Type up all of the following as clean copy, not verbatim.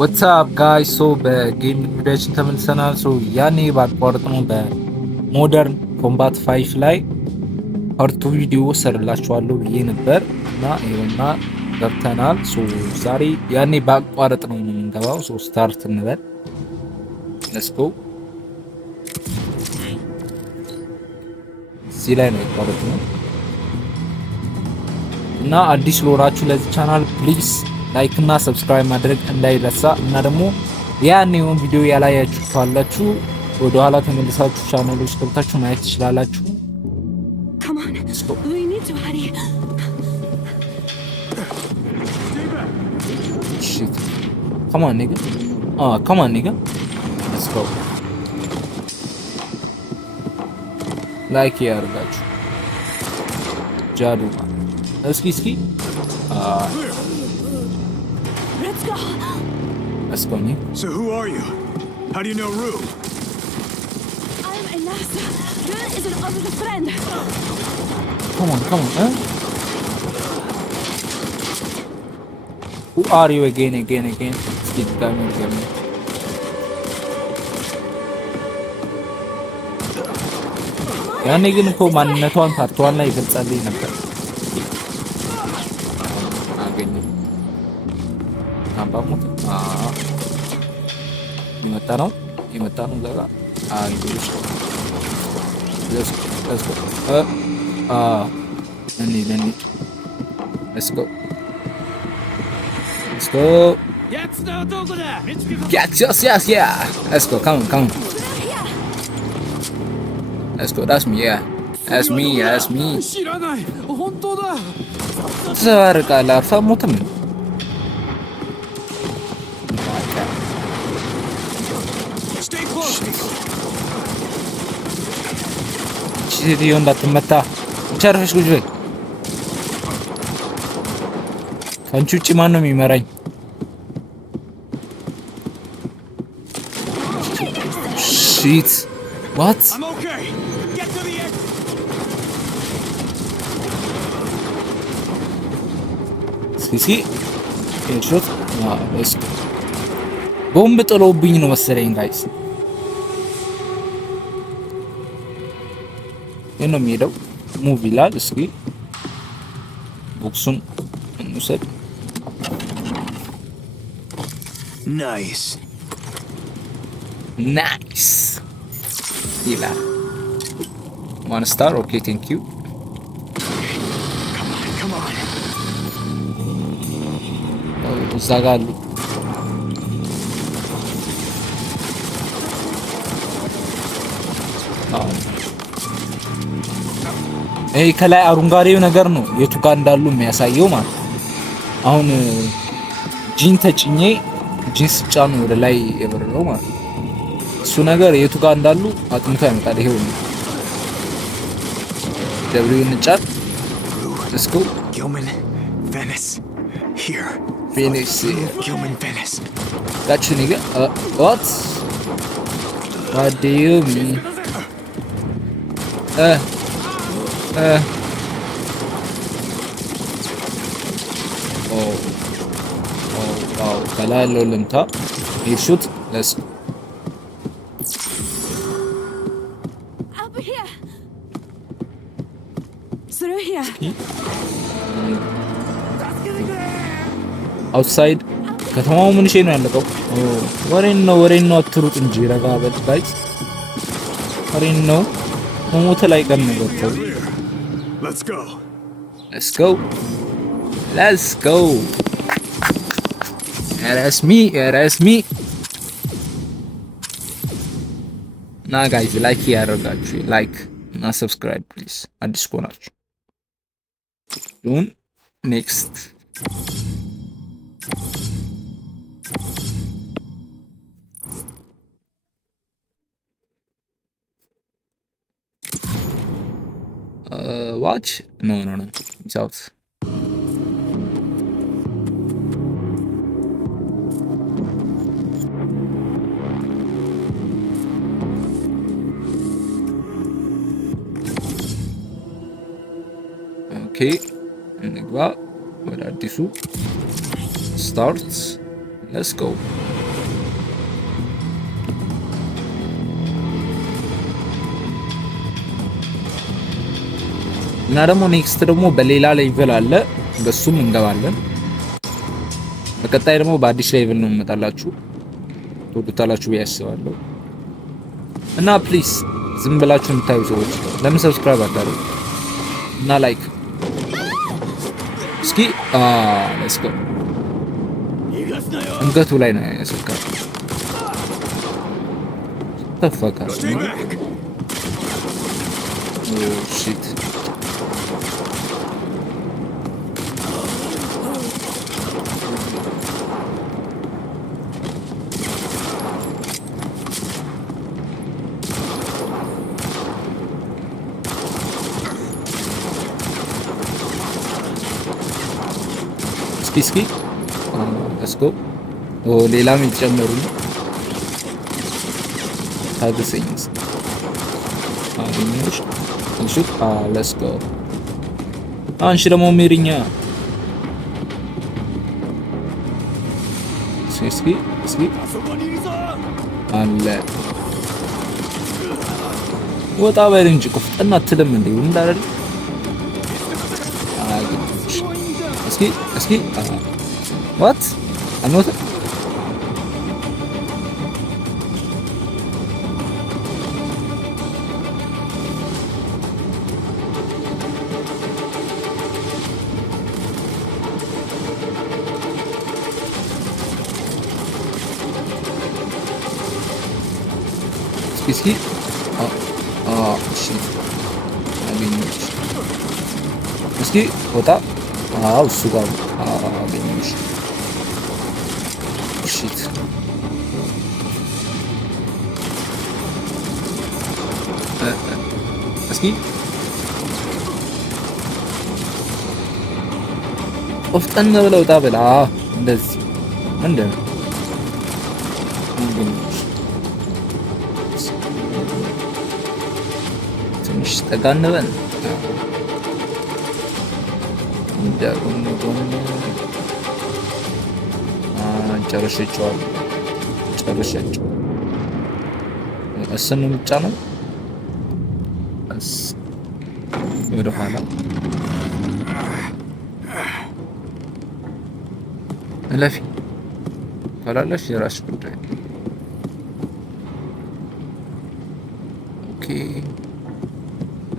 ዋትስአፕ ጋይስ ሶ በጌም ቪዲዮችን ተመልሰናል። ሶ ያኔ ባቋረጥ ነው በሞደርን ኮምባት 5 ላይ ፓርት 2 ቪዲዮ ሰርላችኋለሁ ብዬ ነበር እና ይሄውና ገብተናል። ሶ ዛሬ ያኔ ባቋረጥ ነው የምንገባው። ሶ ስታርት እንበል። ሌትስ ጎ። እዚህ ላይ ነው ያቋረጥ ነው እና አዲስ ሎራችሁ ለዚህ ቻናል ፕሊዝ ላይክ እና ሰብስክራይብ ማድረግ እንዳይረሳ እና ደግሞ ያኔውን ቪዲዮ ያላያችሁ ካላችሁ ወደ ኋላ ተመልሳችሁ ቻናሎች ገብታችሁ ማየት ትችላላችሁ። Come on, nigga. Come on, nigga. Let's go. Like ያርጋችሁ ጃዱ እስኪ Let's go. So who are you? How do you know Rue? I'm Inasa. Rue is an older friend. Come on, huh? Who are you again? Skip time again. ያኔ ግን እኮ ማንነቷን ፓርቷን ላይ ይገልጻልኝ ነበር። አባሙት ይመጣ ነው ዘጋ እንግዲህ let's go yeah let's go come on let's go that's me that's me 知らない本当だ ተዘባርቃለህ አልፋሞትም Stay close. ሴትዮ እንዳትመታ ቸርፍሽ ጉጅ በይ ከአንቺ ውጭ ማን ነው የሚመራኝ? Shit. What? I'm okay. Get to the exit. See? Headshot. Let's go. ቦምብ ጥሎብኝ ነው መሰለኝ ጋይስ። ይሄ ነው የሚሄደው። ሙቭ ይላል። እስኪ ቦክሱን እንውሰድ። Nice. ይላል። 1 star. Okay, thank you. Come on. እዛ ጋር አሉ። ይሄ ከላይ አረንጓዴው ነገር ነው የቱ ጋር እንዳሉ የሚያሳየው ማለት ነው። አሁን ጂን ተጭኜ ጂን ስጫኑ ወደ ላይ የበረረው ማለት ነው። እሱ ነገር የቱ ጋር እንዳሉ አጥንቶ ያመጣል። ይሄው ነው ደብሊው እንጫን። let's go Gilman, Venice. Here. Venice. Gilman, Venice. Gotcha, nigga. What do you mean? Oh, ከላይ ያለው ልምታ ሹት ለስ Up here. Through here. አውትሳይድ ከተማው ምን ሼ ነው ያለቀው? ወሬን ነው አትሩጥ እንጂ ረጋ በል ጋይስ። ወሬን ነው ሞተ ላይ ቀን ነው ወጥተው Let's go. That's me. ና ጋይስ ላይክ ያደርጋችሁ ላይክ እና ሰብስክራይብ ፕሊዝ አዲስ ከሆናችሁ ዱን ኔክስት watch no it's out okay እንግባ ወደ አዲሱ start let's go እና ደግሞ ኔክስት ደግሞ በሌላ ሌቭል አለ በሱም እንገባለን። በቀጣይ ደግሞ በአዲስ ሌቭል ነው የምመጣላችሁ። ትወዱታላችሁ ብዬ አስባለሁ። እና ፕሊዝ ዝም ብላችሁ የምታዩ ሰዎች ለምን ሰብስክራይብ አታደርጉ እና ላይክ እስኪ ሌትስ ጎ አንገቱ ላይ ነው ያሰካው ተፈካ ሺት እስኪ let's go ሌላም የተጨመሩ ታግሰኝ አሁንሽ እንሹት let's go አንቺ ደግሞ ሜሪኛ እስኪ አለ ወጣ በል እንጂ ቆፍጠና አትልም እንዴ እንዳለ እስኪ what አሞተ እስኪ shit አገኘሁሽ እስኪ ወጣ እሱ ጋር አገኘሁሽ shit እስኪ ቆፍጠን ብለው ወጣ ብላ እንደዚህ ምንድነው ትንሽ ጠጋ እንበል እንደጎን ጨርሻቸዋለሁ እሱን ብቻ ነው ወደ ኋላ እለፊ ካላለሽ የራስሽ ጉዳይ ኦኬ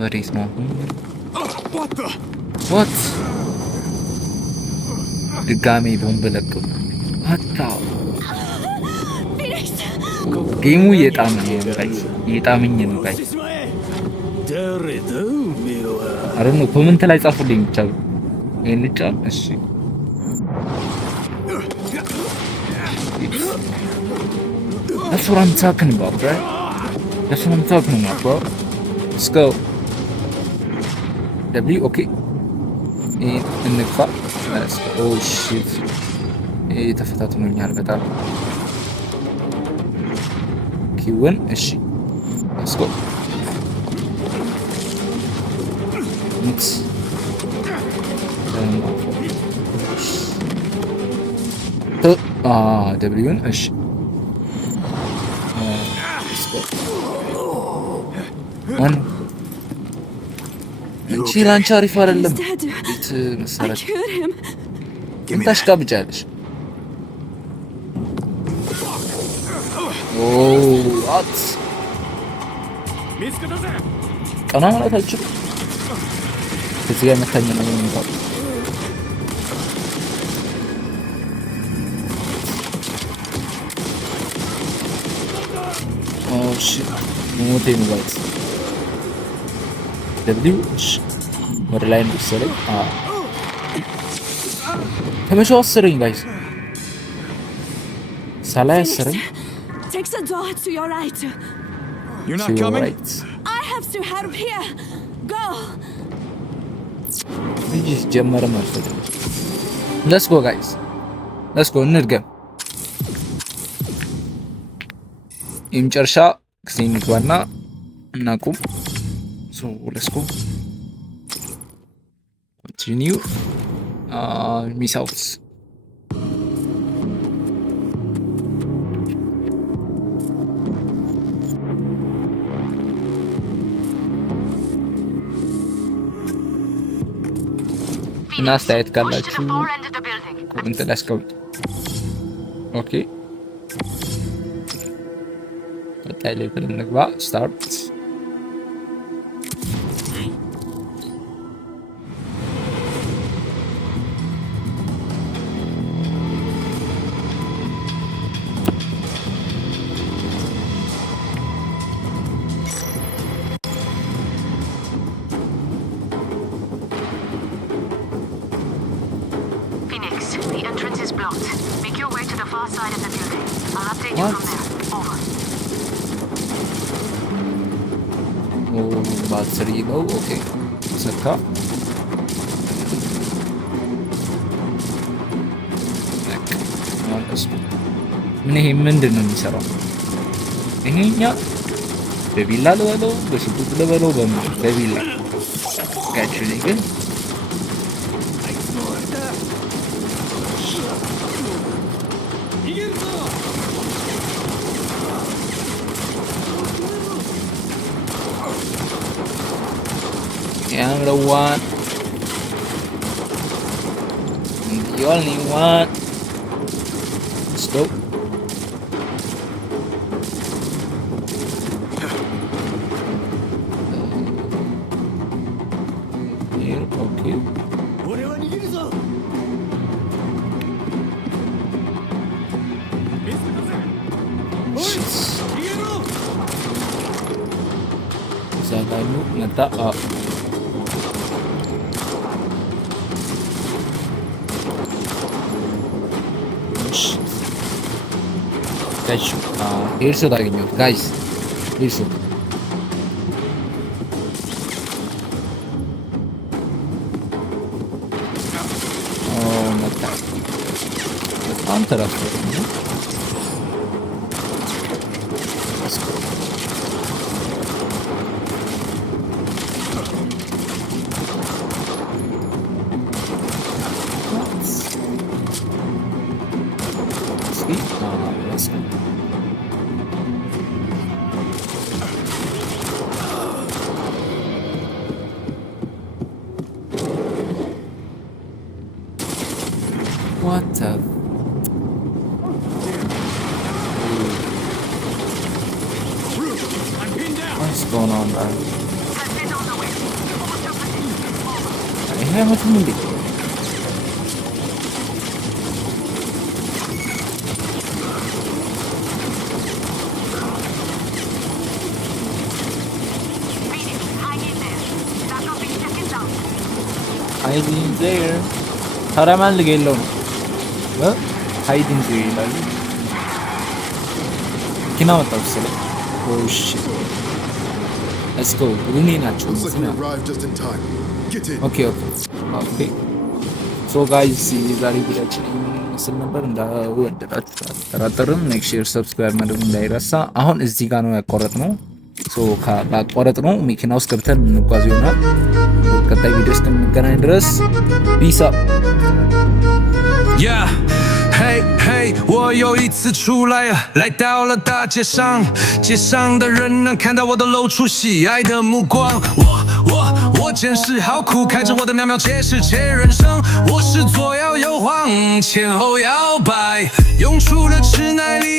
ወዴት ነው what ድጋሜ ቦምብ ለቀቁ አታው ጌሙ እየጣመኝ ነው ጋይስ አረኑ ኮሜንት ላይ ጻፉልኝ ብቻ ይሄን ልጫ እሺ That's what I'm talking about, right? That's what I'm talking about, bro. Let's go. W, okay. In the car. Let's go. Oh shit. ተፈታትኖኛል በጣም ኪውን እሺ let's go next ደብሊውን እሺ let's go ማን እንቺ ላንቺ አሪፍ አይደለም ቤት መሰረት እንታሽቃብጫለሽ what? ቀና ማለት አልችልም። እዚህ ጋር መታኝ ነው የሚባለው። shit ሞቴ ነው ጋይስ ደብሊው ወደ ላይ እንደሰለኝ ተመሻው አስረኝ ጋይስ ሳላይ አስረኝ Take the door to your right. You're not coming? Right. I have to help here. Go. We just ጀመረ ማለት ነው። Let's go guys. Let's go እንድገም። የመጨረሻ ጊዜ እንግባና እናቁም። So let's go. Continue. Missiles. እና አስተያየት ካላችሁ ኮሜንት ላይ አስቀምጡ። ኦኬ ቀጣይ ሌቭል እንግባ። ስታርት The entrance is blocked. Make your way to the far side of the building. I'll update you from there. Over. ባትሪ ነው። ኦኬ ሰካ ምን ይሄ ምንድን ነው የሚሰራው? ይሄኛ በቢላ ልበለው በሽጉጥ ልበለው በቢላ ጋችሁኝ ግን I'm the one, the only one. Let's go. Here, okay. Zagalu nata up. Headshot አገኘሁት ጋይስ headshot መጣ በጣም ተራፍኩ What the? What's going on, man? I haven't moved it. Hiding there. Haraman ልገለው ነው ሃይዲንግ ይላል ኪና ወጣው ስለ ኦሽ let's go ሩኒ ናቸው ኦኬ ኦኬ ሶ ጋይስ ዛሬ ቪዲዮአችን ስለ ነበር እንደወደዳችሁ አልጠራጠርም። ኔክስት ሼር ሰብስክራይብ ማድረግ እንዳይረሳ። አሁን እዚህ ጋር ነው ያቋረጥነው። ሶ ካቋረጥነው መኪና ውስጥ ገብተን እንጓዝ ይሆናል። ቀጣይ ቪዲዮ እስከምንገናኝ ድረስ ፒስ አፕ Yeah, hey hey， 我又一次出来，来到了大街上，街上的人能看到我都露出喜爱的目光。我见识好酷，开着我的秒秒切世界人生，我是左摇右晃，前后摇摆，用出了吃奶力。